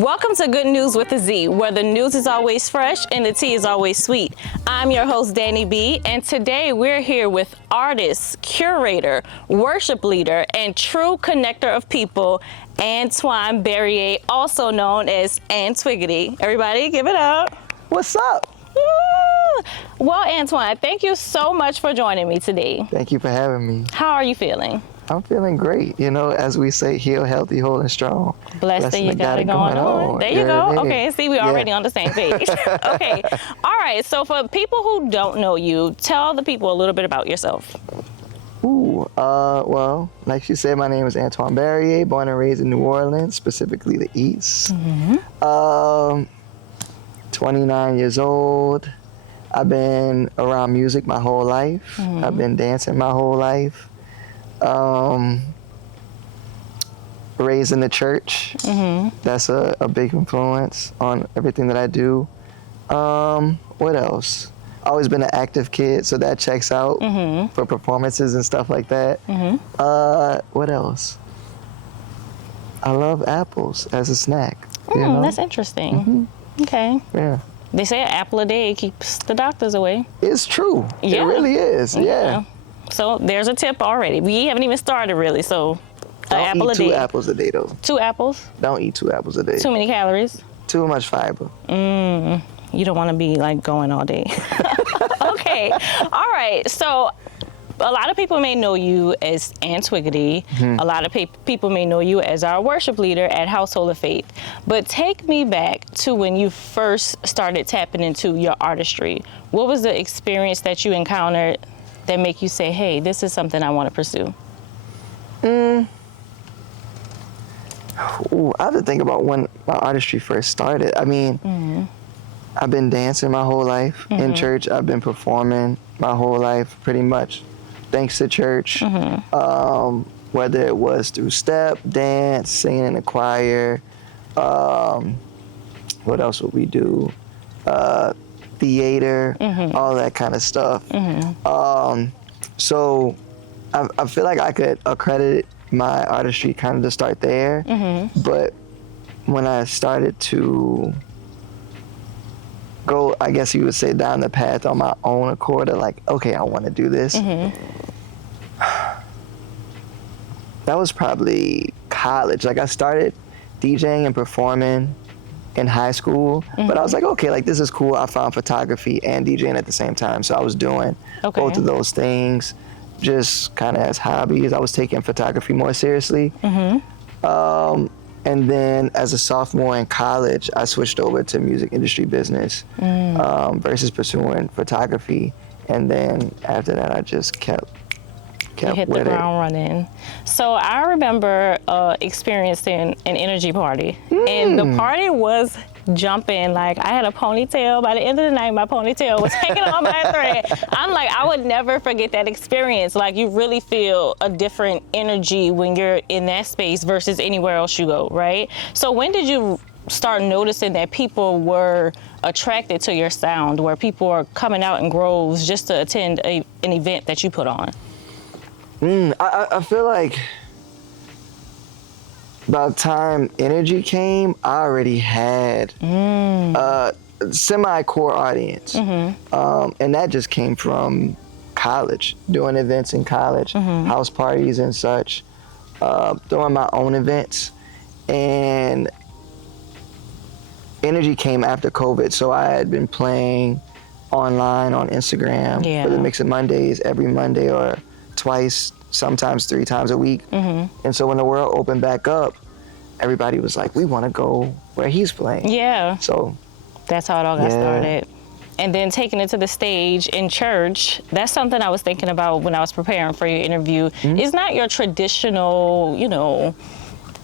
Welcome to Good Newz with a Z, where the news is always fresh and the tea is always sweet. I'm your host, Dani B, and today we're here with artist, curator, worship leader, and true connector of people, Antoine, also known as ANTWIGADEE. Everybody give it up. What's up? Woo! Well, Antoine, thank you so much for joining me today. Thank you for having me. How are you feeling? I'm feeling great. You know, as we say, heal, healthy, whole, and strong. Blessed that you got it going on. There you go. Okay, see, we're already on the same page. Okay. All right. So for people who don't know you, tell the people a little bit about yourself. Well, like you said, my name is Antoine Barrier, born and raised in New Orleans, specifically the East. 29 years old. I've been around music my whole life. I've been dancing my whole life. Raised in the church. That's a big influence on everything that I do. What else? Always been an active kid, so that checks out for performances and stuff like that. What else? I love apples as a snack. You know? That's interesting. Okay. Yeah. They say an apple a day keeps the doctors away. It's true. Yeah. It really is. Yeah. So there's a tip already. We haven't even started really, so an apple a day. Don't eat 2 apples a day though. 2 apples? Don't eat 2 apples a day. Too many calories? Too much fiber. You don't want to be like going all day. Okay. All right. So a lot of people may know you as ANTWIGADEE. A lot of people may know you as our worship leader at Household of Faith. But take me back to when you first started tapping into your artistry. What was the experience that you encountered that make you say, hey, this is something I want to pursue? I have to think about when my artistry first started. I mean, I've been dancing my whole life in church. I've been performing my whole life, pretty much, thanks to church. Whether it was through step, dance, singing in the choir. What else would we do? Theater, all that kind of stuff. So I feel like I could accredit my artistry kind of to start there. But when I started to go, I guess you would say, down the path on my own accord of like, okay, I want to do this. That was probably college. Like I started DJing and performing in high school, but I was like, okay, like this is cool. I found photography and DJing at the same time. So I was doing both of those things just kind of as hobbies. I was taking photography more seriously. And then as a sophomore in college, I switched over to music industry business versus pursuing photography. And then after that, I just kept you hit the ground running. So I remember experiencing an energy party, and the party was jumping. Like I had a ponytail. By the end of the night, my ponytail was hanging on my thread. I'm like, I would never forget that experience. Like you really feel a different energy when you're in that space versus anywhere else you go, right? So when did you start noticing that people were attracted to your sound, where people are coming out in groves just to attend an event that you put on? I feel like by the time energy came, I already had a semi-core audience. And that just came from college, doing events in college, house parties and such, doing my own events. And energy came after COVID, so I had been playing online on Instagram for the Mix It Mondays every Monday or twice, sometimes 3 times a week. And so when the world opened back up, everybody was like, we want to go where he's playing. Yeah. So that's how it all got started. And then taking it to the stage in church, that's something I was thinking about when I was preparing for your interview. It's not your traditional, you know,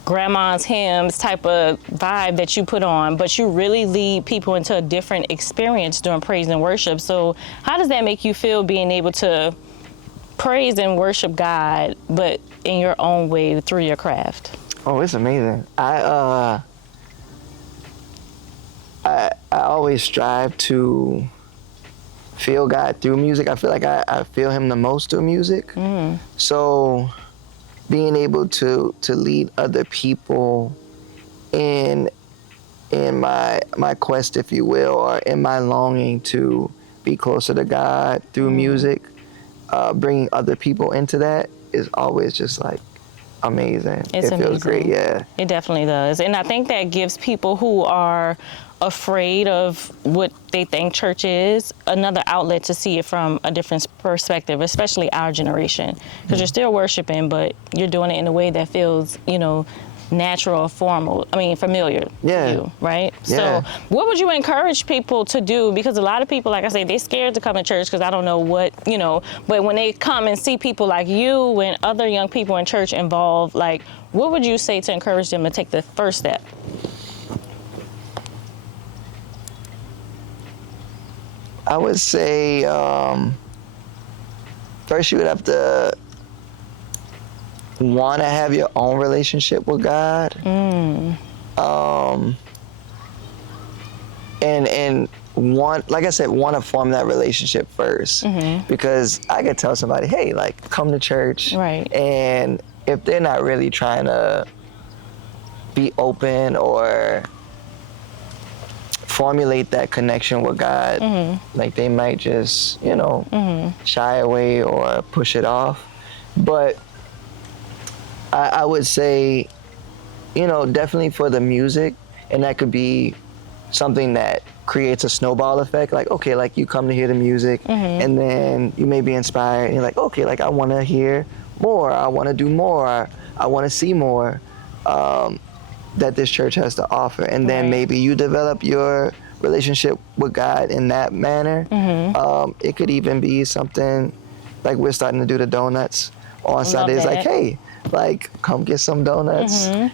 grandma's hymns type of vibe that you put on, but you really lead people into a different experience during praise and worship. So how does that make you feel, being able to praise and worship God, but in your own way through your craft? Oh, it's amazing. I always strive to feel God through music. I feel like I feel him the most through music. So being able to lead other people in in my quest, if you will, or in my longing to be closer to God through music, bringing other people into that is always just like amazing. It's it feels amazing. great, yeah. It definitely does. And I think that gives people who are afraid of what they think church is another outlet to see it from a different perspective, especially our generation. Because you're still worshiping, but you're doing it in a way that feels, natural, familiar to you, right? Yeah. So what would you encourage people to do? Because a lot of people, like I say, they're scared to come to church because I don't know what, but when they come and see people like you and other young people in church involved, like, what would you say to encourage them to take the first step? I would say first you would have to want to have your own relationship with God. And want, like I said, want to form that relationship first. Because I could tell somebody, hey, like, come to church. Right. And if they're not really trying to be open or formulate that connection with God, like they might just, shy away or push it off. But I would say, definitely for the music, and that could be something that creates a snowball effect. Like, okay, like you come to hear the music, and then you may be inspired, and you're like, okay, like I want to hear more, I want to do more, I want to see more that this church has to offer. And then maybe you develop your relationship with God in that manner. It could even be something like we're starting to do the donuts on Sundays. Like, hey, like, come get some donuts, and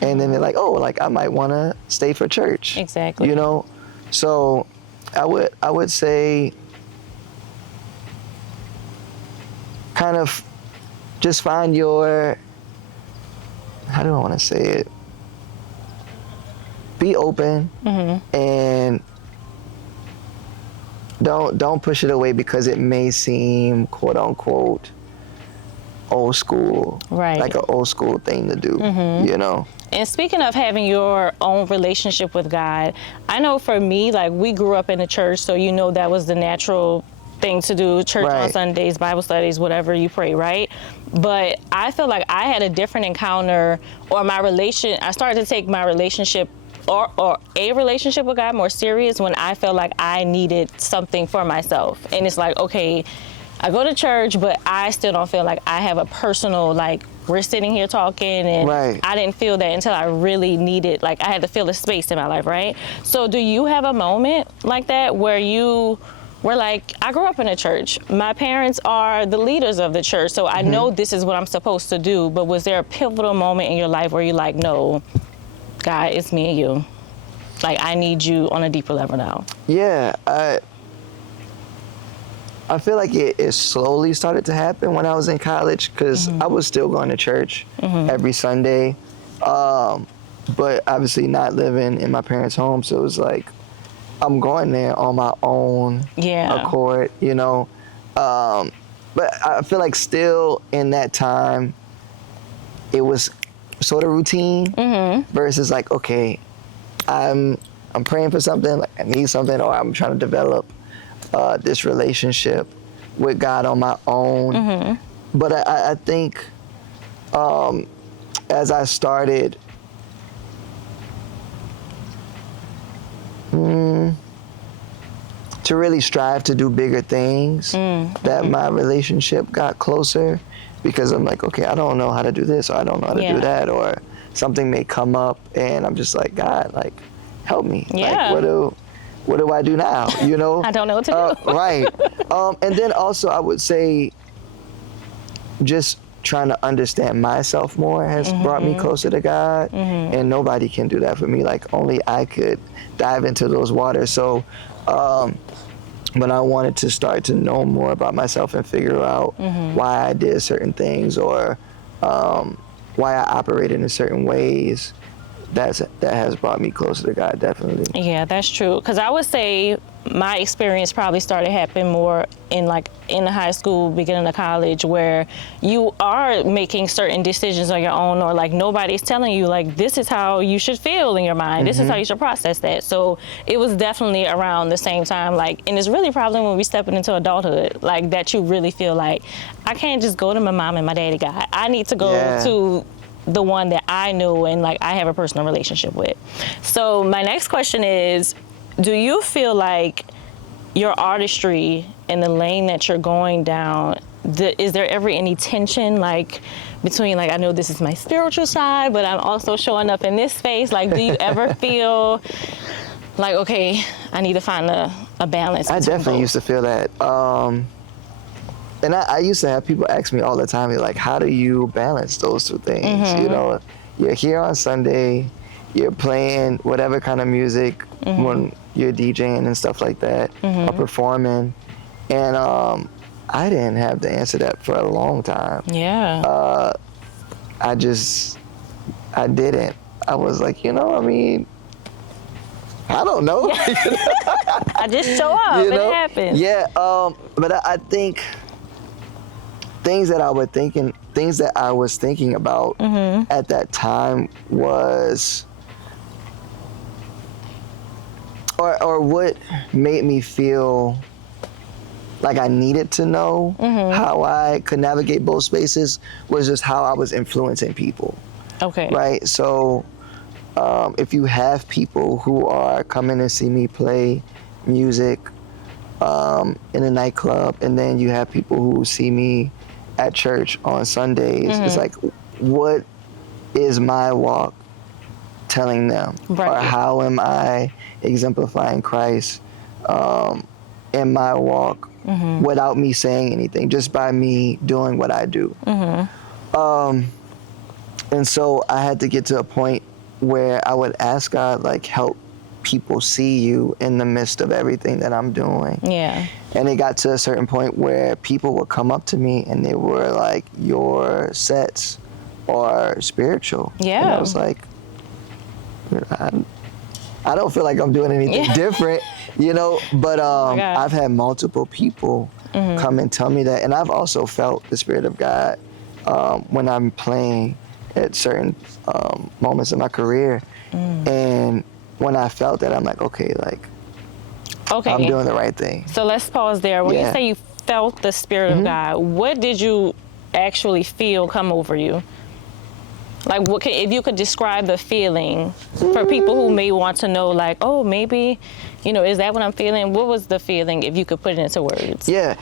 then they're like, oh, like I might want to stay for church. Exactly. So I would say kind of just find your, how do I want to say it? Be open and don't push it away because it may seem, quote unquote, old school, right? Like an old school thing to do, And speaking of having your own relationship with God, I know for me, like, we grew up in the church, so that was the natural thing to do, church on Sundays, Bible studies, whatever you pray, right? But I feel like I had a different encounter, or I started to take my relationship or a relationship with God more serious when I felt like I needed something for myself. And it's like, okay, I go to church, but I still don't feel like I have a personal, like, we're sitting here talking, and I didn't feel that until I really needed, like, I had to feel a space in my life, right? So do you have a moment like that where you were like, I grew up in a church. My parents are the leaders of the church, so I know this is what I'm supposed to do, but was there a pivotal moment in your life where you're like, no, God, it's me and you. Like, I need you on a deeper level now? Yeah, I feel like it slowly started to happen when I was in college, because I was still going to church every Sunday, but obviously not living in my parents' home, so it was like I'm going there on my own accord, but I feel like still in that time it was sort of routine versus like, okay, I'm praying for something, like I need something, or I'm trying to develop this relationship with God on my own. But I think as I started to really strive to do bigger things, that my relationship got closer, because I'm like, okay, I don't know how to do this, or I don't know how to do that, or something may come up and I'm just like, God, like, help me. Like, what do I do now? I don't know what to do. Right. And then also I would say just trying to understand myself more has brought me closer to God, and nobody can do that for me. Like, only I could dive into those waters. So when I wanted to start to know more about myself and figure out why I did certain things, or why I operated in certain ways, that has brought me closer to God, definitely. Yeah, that's true. Because I would say my experience probably started happening more in the high school, beginning of college, where you are making certain decisions on your own, or like nobody's telling you like this is how you should feel in your mind. This is how you should process that. So it was definitely around the same time, like, and it's really probably when we stepping into adulthood, like that you really feel like I can't just go to my mom and my daddy guy. I need to go to the one that I know and like I have a personal relationship with. So my next question is, do you feel like your artistry and the lane that you're going down, is there ever any tension like between like, I know this is my spiritual side, but I'm also showing up in this space? Like, do you ever feel like, okay, I need to find a balance? I definitely used to feel that. And I used to have people ask me all the time, like, how do you balance those two things? You know, you're here on Sunday, you're playing whatever kind of music when you're DJing and stuff like that, or performing. And I didn't have to answer that for a long time. Yeah. I didn't. I was like, I mean, I don't know. I just show up, and it happens. Yeah, but I think things that I was thinking about at that time was, or what made me feel like I needed to know how I could navigate both spaces was just how I was influencing people. Okay. Right? So if you have people who are coming to see me play music in a nightclub, and then you have people who see me at church on Sundays, it's like, what is my walk telling them? Right. Or how am I exemplifying Christ in my walk without me saying anything, just by me doing what I do? And so I had to get to a point where I would ask God, like, help people see you in the midst of everything that I'm doing. Yeah. And it got to a certain point where people would come up to me and they were like, your sets are spiritual. Yeah. And I was like, I don't feel like I'm doing anything different, but I've had multiple people come and tell me that. And I've also felt the Spirit of God when I'm playing at certain moments in my career. And when I felt that, I'm like, okay, I'm doing the right thing. So let's pause there. When you say you felt the Spirit of God, what did you actually feel come over you? Like, if you could describe the feeling for people who may want to know, like, oh, maybe, is that what I'm feeling? What was the feeling, if you could put it into words? Yeah,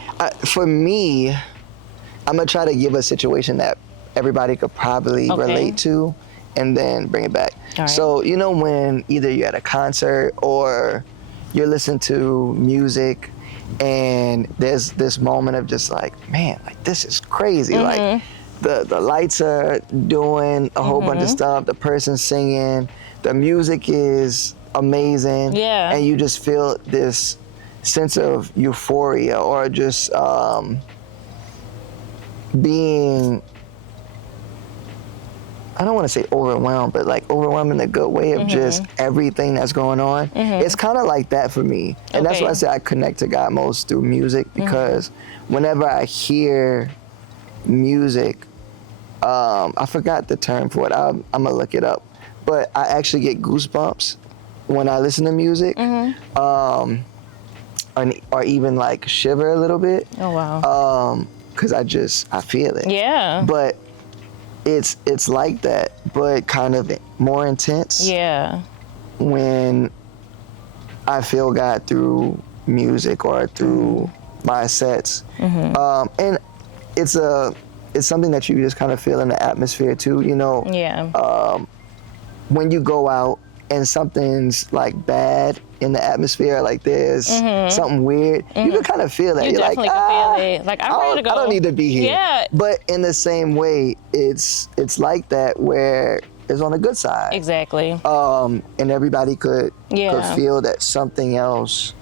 for me, I'm going to try to give a situation that everybody could probably relate to, and then bring it back. Right. So, when either you're at a concert or you're listening to music, and there's this moment of just like, man, like, this is crazy. Like, the lights are doing a whole bunch of stuff, the person's singing, the music is amazing, and you just feel this sense of euphoria, or just being, I don't want to say overwhelmed, but like overwhelmed in a good way of just everything that's going on. It's kind of like that for me. And that's why I say I connect to God most through music, because whenever I hear music, I forgot the term for it. I'm gonna look it up. But I actually get goosebumps when I listen to music, or even like shiver a little bit. Oh, wow. Because I feel it. Yeah. But it's like that, but kind of more intense. Yeah. When I feel God through music or through my sets, and it's something that you just kind of feel in the atmosphere too. Yeah. When you go out and something's like bad in the atmosphere, like there's something weird, you can kind of feel that. You're definitely like, can feel it. Like, I'm ready to go. I don't need to be here. Yeah. But in the same way, it's like that where it's on the good side. Exactly. And everybody could feel that something else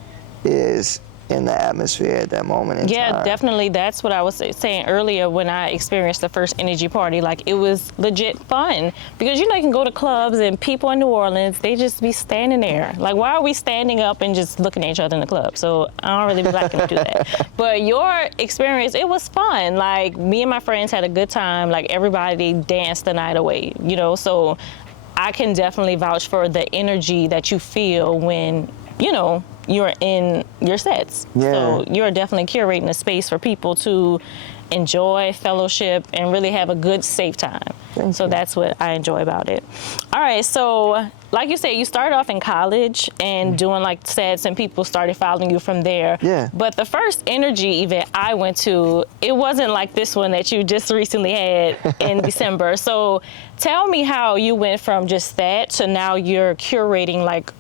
is in the atmosphere at that moment in time. Yeah, definitely. That's what I was saying earlier when I experienced the first energy party. Like, it was legit fun because, you know, you can go to clubs and people in New Orleans, they just be standing there. Like, why are we standing up and just looking at each other in the club? So I don't really be liking to do that. But your experience, it was fun. Like, me and my friends had a good time. Like, everybody danced the night away, you know? So I can definitely vouch for the energy that you feel when, you know, you're in your sets. Yeah. So you're definitely curating a space for people to enjoy, fellowship, and really have a good, safe time. Thank you. That's what I enjoy about it. All right, so like you said, you started off in college and doing like sets, and people started following you from there. Yeah. But the first energy event I went to, it wasn't like this one that you just recently had in December. So tell me how you went from just that to now you're curating like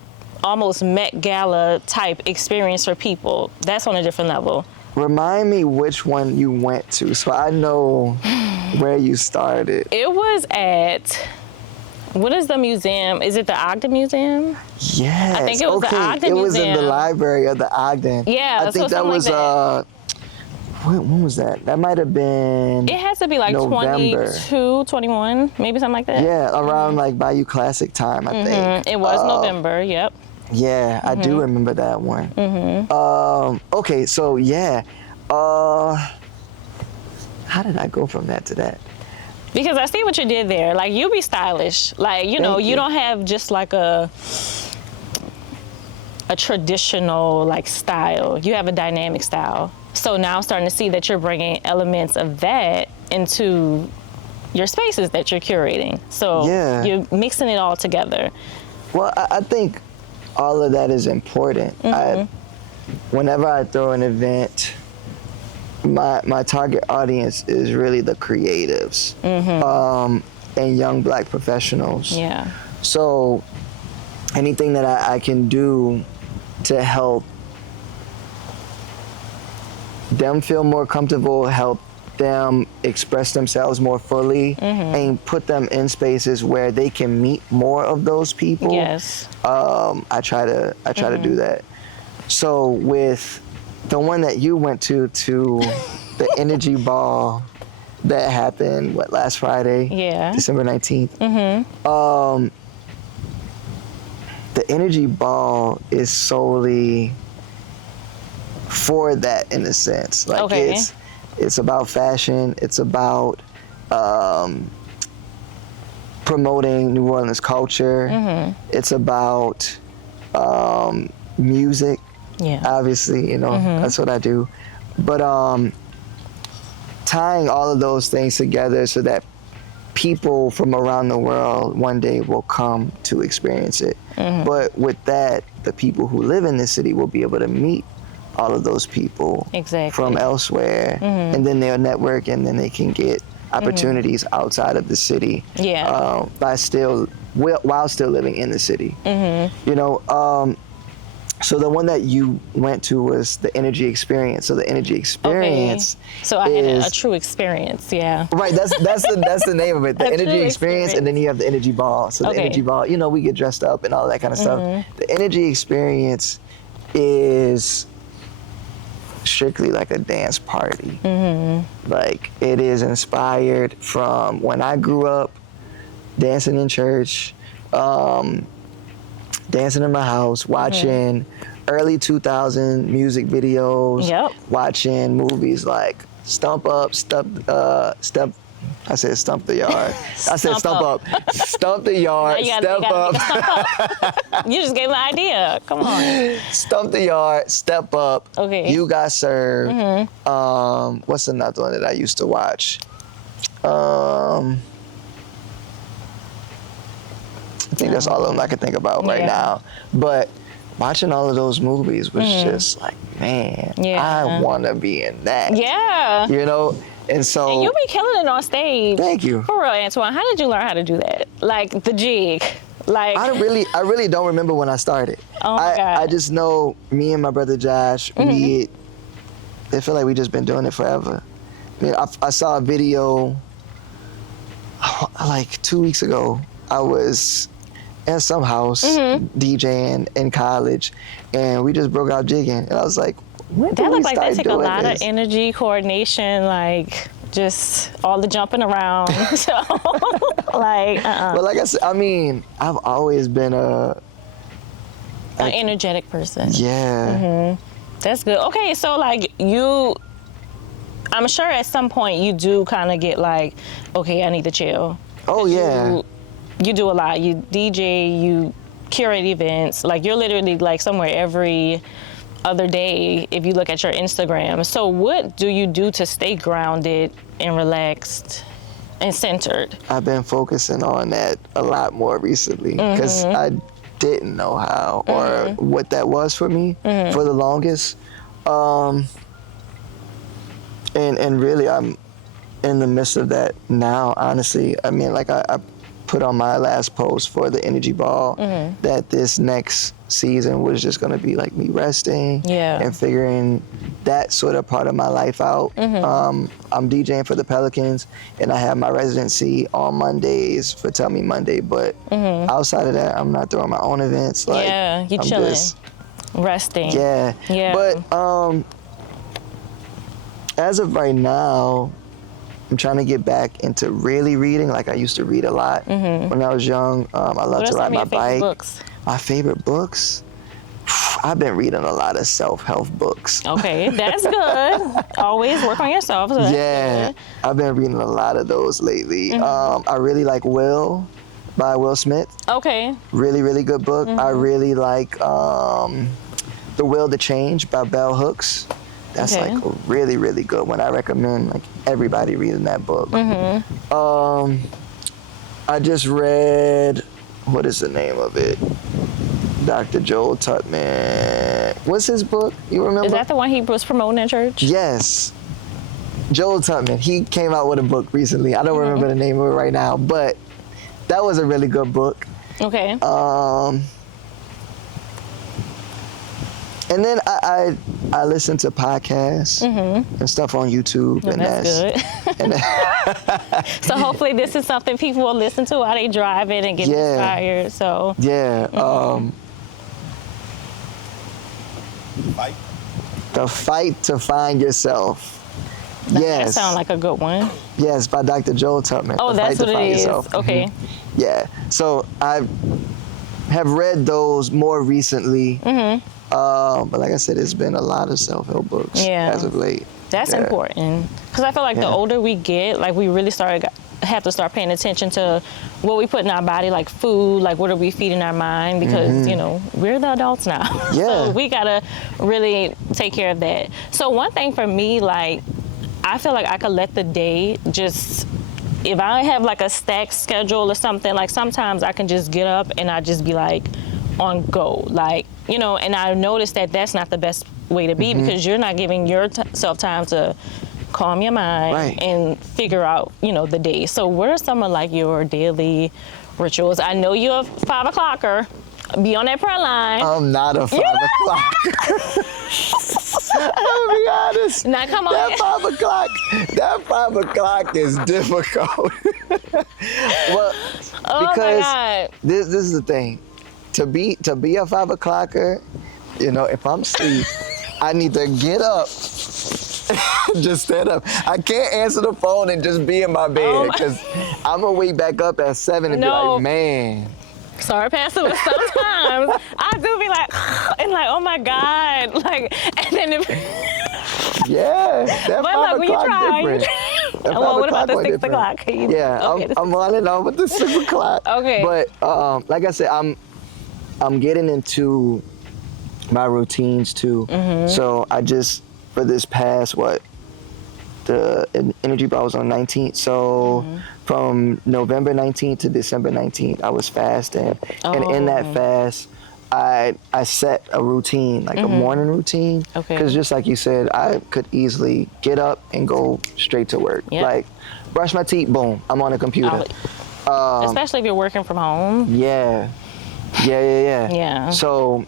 almost Met Gala type experience for people. That's on a different level. Remind me which one you went to so I know where you started. It was at, what is the museum? Is it the Ogden Museum? Yes. I think it was the Ogden It was in the Museum. library of the Ogden. Yeah, I think so that was like when was that? That might have been It has to be like November. 22, 21, maybe something like that. Yeah, around like Bayou Classic time, I think. It was November, yep. Yeah, I do remember that one. Okay, so yeah. How did I go from that to that? Because I see what you did there. Like, you be stylish. Like, you know, Thank you you. don't have just like a traditional like style. You have a dynamic style. So now I'm starting to see that you're bringing elements of that into your spaces that you're curating. So Yeah. you're mixing it all together. Well, I think all of that is important. Whenever I throw an event, my target audience is really the creatives and young Black professionals. Yeah. So anything that I can do to help them feel more comfortable, help them express themselves more fully, and put them in spaces where they can meet more of those people. Yes. I try to do that. So with the one that you went to the energy ball that happened last Friday, Yeah. December 19th. The energy ball is solely for that in a sense. Like Okay. it's about fashion. It's about promoting New Orleans culture. It's about music. Yeah. Obviously, you know, that's what I do. But tying all of those things together so that people from around the world one day will come to experience it. But with that, the people who live in this city will be able to meet all of those people Exactly. from elsewhere, and then they'll network, and then they can get opportunities outside of the city. Yeah. While still living in the city. You know. So the one that you went to was the energy experience. So the energy experience. Okay. So I had a true experience. Yeah. Right, that's the name of it. The A energy true experience, and then you have the energy ball. So the Okay. energy ball, you know, we get dressed up and all that kind of stuff. The energy experience is strictly like a dance party. Like, it is inspired from when I grew up dancing in church, dancing in my house, watching early 2000 music videos, watching movies like Stump Up, I said Stump the Yard. I said Stump Up. Stump the Yard, You Step Up. Stump up. You just gave an idea. Come on. Stump the Yard, Step Up. Okay. You Got Served. What's another one that I used to watch? I think that's all of them I can think about right now. But watching all of those movies was just like, man, I want to be in that. Yeah. You know? And so. And you be killing it on stage. Thank you. For real, Antoine. How did you learn how to do that? Like the jig. Like. I really don't remember when I started. Oh my God. I just know me and my brother Josh, I feel like we just been doing it forever. I mean, I saw a video like 2 weeks ago. I was in some house DJing in college, and we just broke out jigging, and I was like, That looked like they take a lot of energy, coordination, like just all the jumping around. So, like, But like I said, I mean, I've always been an energetic person. Yeah. That's good. Okay, so like I'm sure at some point you do kind of get like, okay, I need to chill. Oh yeah. You do a lot. You DJ, you curate events. Like you're literally like somewhere every other day if you look at your Instagram. So what do you do to stay grounded and relaxed and centered? I've been focusing on that a lot more recently because I didn't know how or what that was for me for the longest. And really I'm in the midst of that now, honestly. I mean, like I put on my last post for the Energy Ball that this next season was just gonna be like me resting and figuring that sort of part of my life out. I'm DJing for the Pelicans and I have my residency on Mondays for Tell Me Monday, but outside of that, I'm not throwing my own events. Like, you're I'm chilling, just, resting. Yeah. But as of right now, I'm trying to get back into really reading. Like I used to read a lot when I was young. I love to ride my bike. Books? My favorite books? I've been reading a lot of self-help books. Okay, that's good. Always work on yourself. So Yeah, I've been reading a lot of those lately. I really like Will by Will Smith. Okay. Really, really good book. I really like The Will to Change by Bell Hooks. That's like a really, really good one. I recommend like everybody reading that book. I just read, what is the name of it? Dr. Joel Tutman. What's his book? You remember? Is that the one he was promoting in church? Yes. Joel Tutman. He came out with a book recently. I don't remember the name of it right now, but that was a really good book. Okay. And then I listen to podcasts and stuff on YouTube. And that's good. So hopefully this is something people will listen to while they driving and get inspired. So The Fight to Find Yourself. That sounds like a good one. Yes, by Dr. Joel Tutman. Oh, that's what it is. Yourself. Okay. Yeah. So I have read those more recently. But like I said, it's been a lot of self-help books as of late. That's important. Because I feel like the older we get, like we really have to start paying attention to what we put in our body, like food, like what are we feeding our mind, because, you know, we're the adults now. So we got to really take care of that. So one thing for me, like, I feel like I could let the day just, if I have like a stacked schedule or something, like sometimes I can just get up and I just be like on go, like, you know, and I noticed that that's not the best way to be because you're not giving yourself time to calm your mind and figure out, you know, the day. So what are some of like your daily rituals? I know you're a 5 o'clocker. Be on that prayer line. I'm not a 5 o'clocker. I'm gonna be honest. Now come on. That 5 o'clock is difficult. Well, because this is the thing. To be a 5 o'clocker, you know, if I'm asleep, I need to get up, just stand up. I can't answer the phone and just be in my bed because I'm gonna wake back up at 7 and be like, man. Sorry, Pastor, but sometimes I do be like, and like, oh my God, like, and then that 5 o'clock different. Well, what about the 6 o'clock? I'm running on with the 6 o'clock. Okay. But like I said, I'm getting into my routines too. So I just, for this past, the Energy Ball was on 19th. So from November 19th to December 19th, I was fasting. And in that fast, I set a routine, like a morning routine. Because just like you said, I could easily get up and go straight to work. Like, brush my teeth, boom, I'm on the computer. Especially if you're working from home. Yeah. So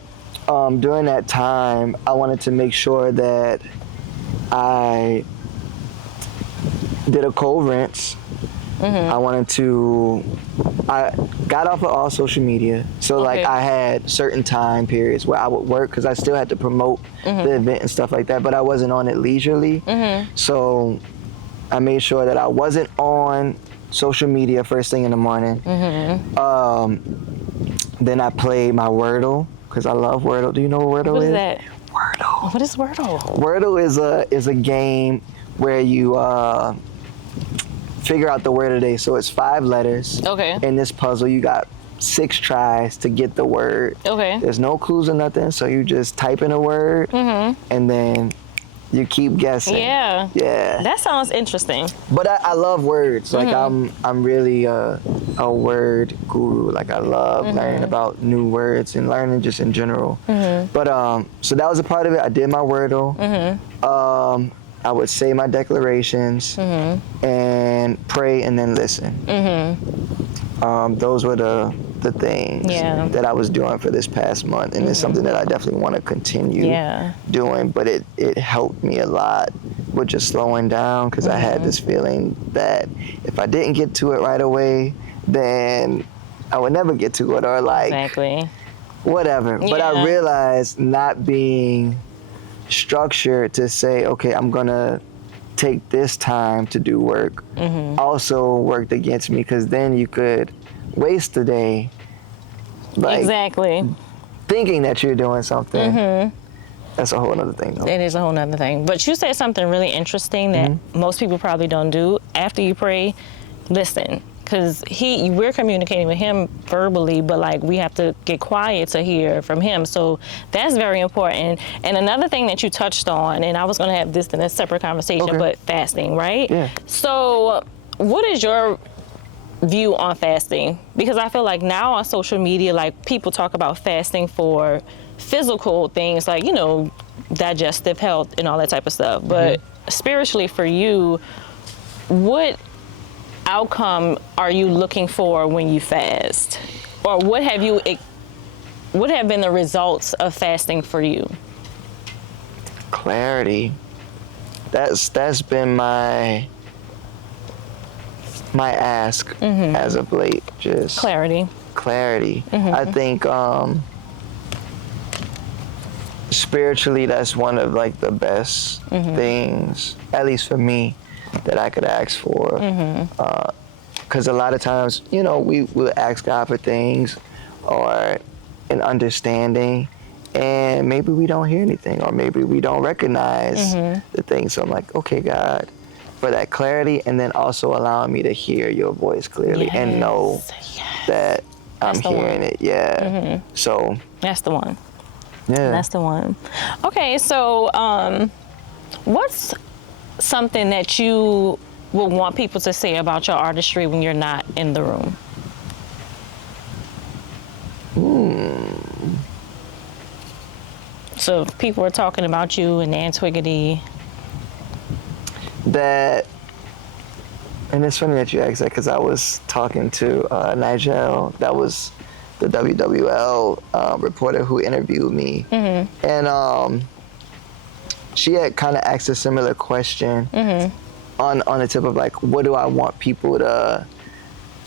during that time, I wanted to make sure that I did a cold rinse I got off of all social media. So like I had certain time periods where I would work because I still had to promote the event and stuff like that, but I wasn't on it leisurely. So I made sure that I wasn't on social media first thing in the morning. Then I played my Wordle because I love Wordle. Do you know what Wordle is? What is that? Wordle. What is Wordle? Wordle is a game where you figure out the word of the day. So it's 5 letters. Okay. In this puzzle, you got 6 tries to get the word. Okay. There's no clues or nothing, so you just type in a word, and then you keep guessing. Yeah. Yeah. That sounds interesting. But I love words. Like I'm really a word guru. Like I love learning about new words and learning just in general. But so that was a part of it. I did my Wordle. I would say my declarations and pray and then listen. Those were the things that I was doing for this past month, and it's something that I definitely want to continue doing. But it helped me a lot with just slowing down, because I had this feeling that if I didn't get to it right away, then I would never get to it, or like whatever. But I realized not being structured to say, okay, I'm gonna take this time to do work, also worked against me, because then you could waste the day like thinking that you're doing something. That's a whole other thing though. It is a whole nother thing. But you said something really interesting that most people probably don't do. After you pray, listen. Because we're communicating with him verbally, but like we have to get quiet to hear from him. So that's very important. And another thing that you touched on, and I was going to have this in a separate conversation, but fasting, right? Yeah. So what is your view on fasting? Because I feel like now on social media, like people talk about fasting for physical things, like, you know, digestive health and all that type of stuff. But spiritually for you, what outcome are you looking for when you fast, or what have been the results of fasting for you? Clarity. That's been my ask as of late. Just clarity. I think spiritually, that's one of like the best things, at least for me, that I could ask for. Because a lot of times, you know, we will ask God for things or an understanding, and maybe we don't hear anything, or maybe we don't recognize the thing. So I'm like, okay, God, for that clarity, and then also allowing me to hear your voice clearly and know that I'm hearing it. So that's the one. That's the one. Okay, so what's something that you would want people to say about your artistry when you're not in the room? So if people are talking about you in ANTWIGADEE. And it's funny that you asked that, because I was talking to Nigel, that was the WWL reporter who interviewed me, and she had kind of asked a similar question on the tip of like, what do I want people to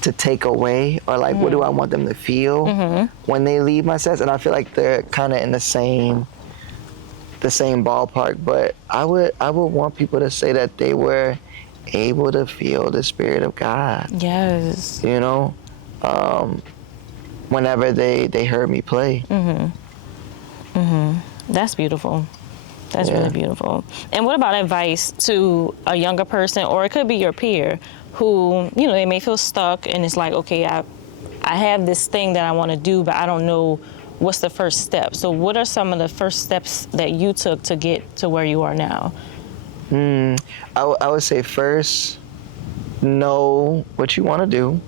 take away, or like what do I want them to feel when they leave my sets? And I feel like they're kind of in the same ballpark. But I would want people to say that they were able to feel the Spirit of God. Yes. You know, whenever they heard me play. That's beautiful. That's really beautiful. And what about advice to a younger person, or it could be your peer, who, you know, they may feel stuck and it's like, okay, I have this thing that I want to do, but I don't know what's the first step. So what are some of the first steps that you took to get to where you are now? I would say first, know what you want to do.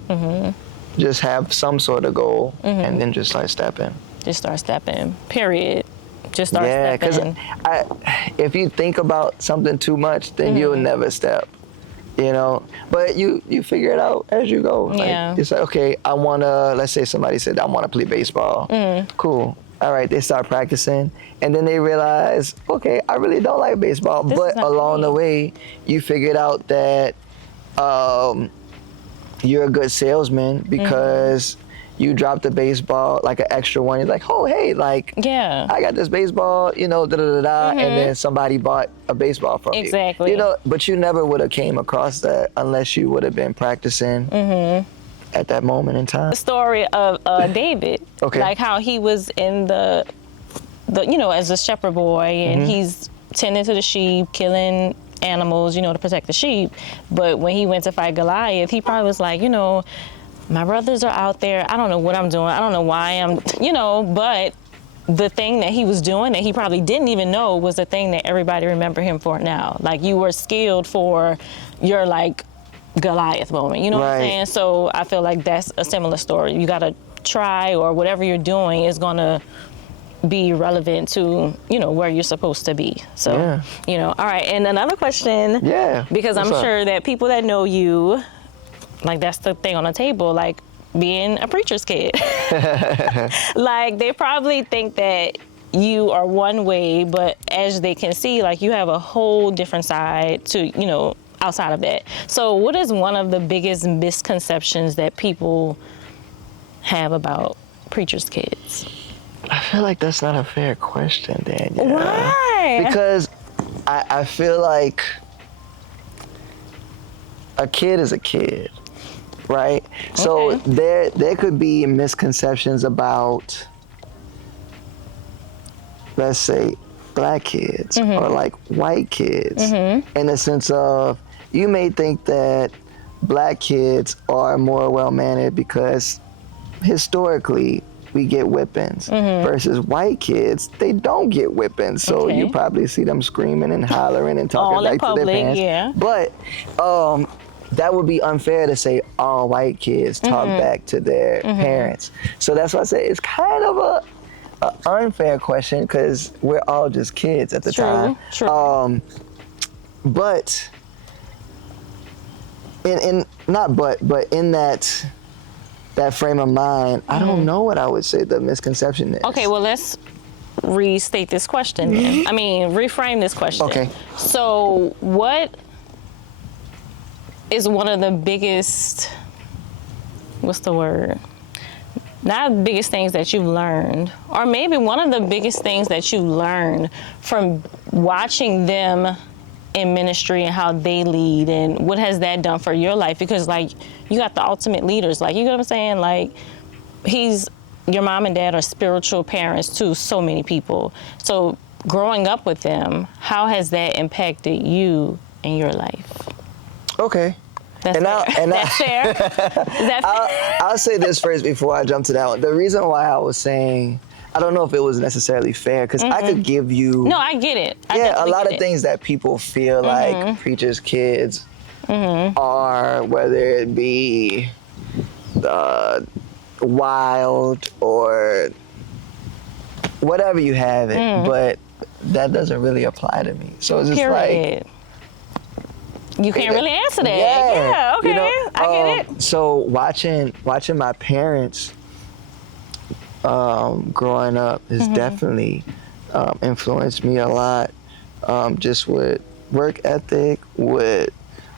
Just have some sort of goal, and then just like step in. Just start stepping, period. Just start stepping. Yeah, because if you think about something too much, then you'll never step, you know? But you figure it out as you go. Like, it's like, okay, I want to, let's say somebody said, I want to play baseball. Cool. All right, they start practicing, and then they realize, okay, I really don't like baseball. But along the way, you figured out that you're a good salesman because you dropped a baseball, like an extra one. You're like, oh, hey, like, Yeah. I got this baseball, you know, and then somebody bought a baseball from you. Exactly. You know, but you never would have came across that unless you would have been practicing at that moment in time. The story of David, Okay. like how he was in the you know, as a shepherd boy, and he's tending to the sheep, killing animals, you know, to protect the sheep. But when he went to fight Goliath, he probably was like, you know, my brothers are out there. I don't know what I'm doing. I don't know why I'm, you know, but the thing that he was doing that he probably didn't even know was the thing that everybody remember him for now. Like, you were skilled for your, like, Goliath moment, you know what I'm saying? So I feel like that's a similar story. You got to try, or whatever you're doing is going to be relevant to, you know, where you're supposed to be. So, you know, all right. And another question, because I'm sure that people that know you, like, that's the thing on the table, like being a preacher's kid. Like, they probably think that you are one way, but as they can see, like, you have a whole different side to, you know, outside of that. So what is one of the biggest misconceptions that people have about preacher's kids? I feel like that's not a fair question, Danielle. Why? Because I feel like a kid is a kid, right? So there could be misconceptions about, let's say, black kids or like white kids, in the sense of, you may think that black kids are more well-mannered because historically we get whippings, versus white kids, they don't get whippings. So you probably see them screaming and hollering and talking all in back to public, their parents. But that would be unfair to say all white kids talk back to their parents. So that's why I say it's kind of a unfair question, because we're all just kids at the time. But but in that frame of mind, I don't know what I would say the misconception is. Okay, well, let's restate this question then. I mean, reframe this question. Okay. So what is one of the biggest, what's the word? Not biggest things that you've learned, or maybe one of the biggest things that you learned from watching them in ministry and how they lead, and what has that done for your life? Because, like, you got the ultimate leaders, like, you know what I'm saying? Like, your mom and dad are spiritual parents to so many people. So growing up with them, how has that impacted you in your life? Okay. That's fair. Is that fair? I'll say this first before I jump to that one. The reason why I was saying, I don't know if it was necessarily fair, because I could give you... No, I get it. A lot of things that people feel like preachers' kids are, whether it be wild or whatever you have it, but that doesn't really apply to me. So it's just like... You can't really answer that. Yeah, okay, you know, I get it. So watching my parents growing up has definitely influenced me a lot, just with work ethic, with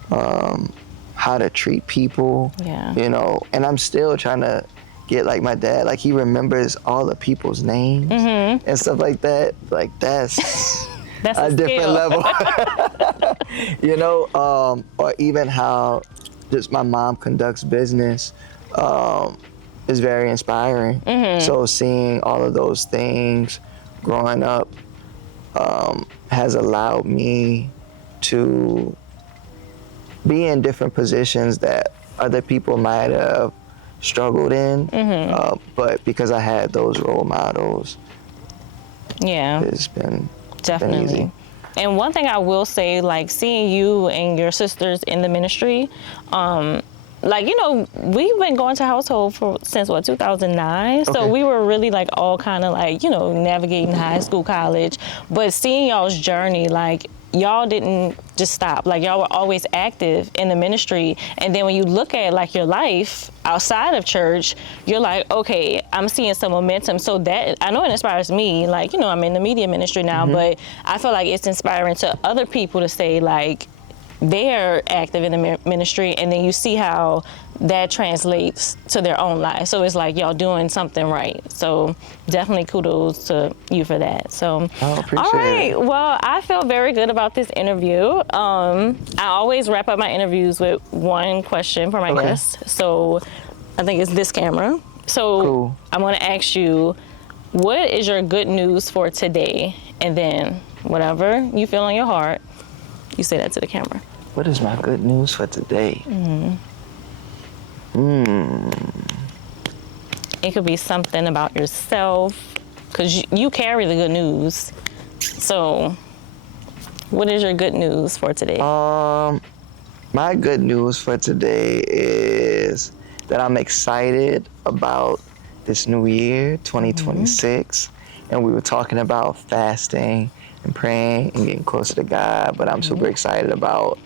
how to treat people, you know, and I'm still trying to get like my dad, like, he remembers all the people's names and stuff like that. Like, that's a different level. You know, or even how just my mom conducts business is very inspiring. So seeing all of those things growing up has allowed me to be in different positions that other people might have struggled in, but because I had those role models, it's been definitely easy. And one thing I will say, like, seeing you and your sisters in the ministry, like, you know, we've been going to household since 2009. So we were really, like, all kind of, like, you know, navigating high school, college. But seeing y'all's journey, like, y'all didn't just stop. Like, y'all were always active in the ministry. And then when you look at, like, your life outside of church, you're like, okay, I'm seeing some momentum. So that, I know it inspires me. Like, you know, I'm in the media ministry now, but I feel like it's inspiring to other people to say, like, they're active in the ministry, and then you see how that translates to their own life. So it's like y'all doing something right. So definitely kudos to you for that. So, appreciate all right. it. Well, I feel very good about this interview. I always wrap up my interviews with one question for my guests. So I think it's this camera. So cool. I'm going to ask you, what is your good news for today? And then whatever you feel in your heart, you say that to the camera. What is my good news for today? It could be something about yourself, because you carry the good news. So what is your good news for today? My good news for today is that I'm excited about this new year, 2026. And we were talking about fasting and praying and getting closer to God, but I'm super excited about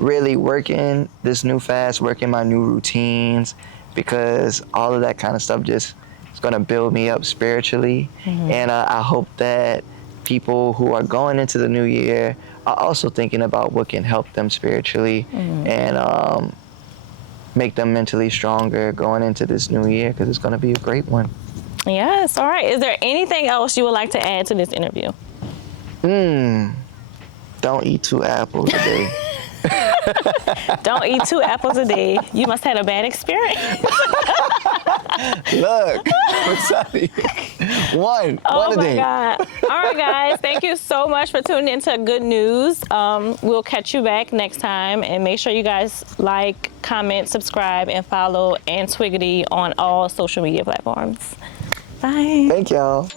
really working this new fast, working my new routines, because all of that kind of stuff just is gonna build me up spiritually. And I hope that people who are going into the new year are also thinking about what can help them spiritually and make them mentally stronger going into this new year, because it's gonna be a great one. Yes, all right. Is there anything else you would like to add to this interview? Don't eat 2 apples a day. Don't eat 2 apples a day. You must have had a bad experience. Look, what's up? One a day. God. All right, guys. Thank you so much for tuning into Good News. We'll catch you back next time, and make sure you guys like, comment, subscribe, and follow ANTWIGADEE on all social media platforms. Bye. Thank y'all.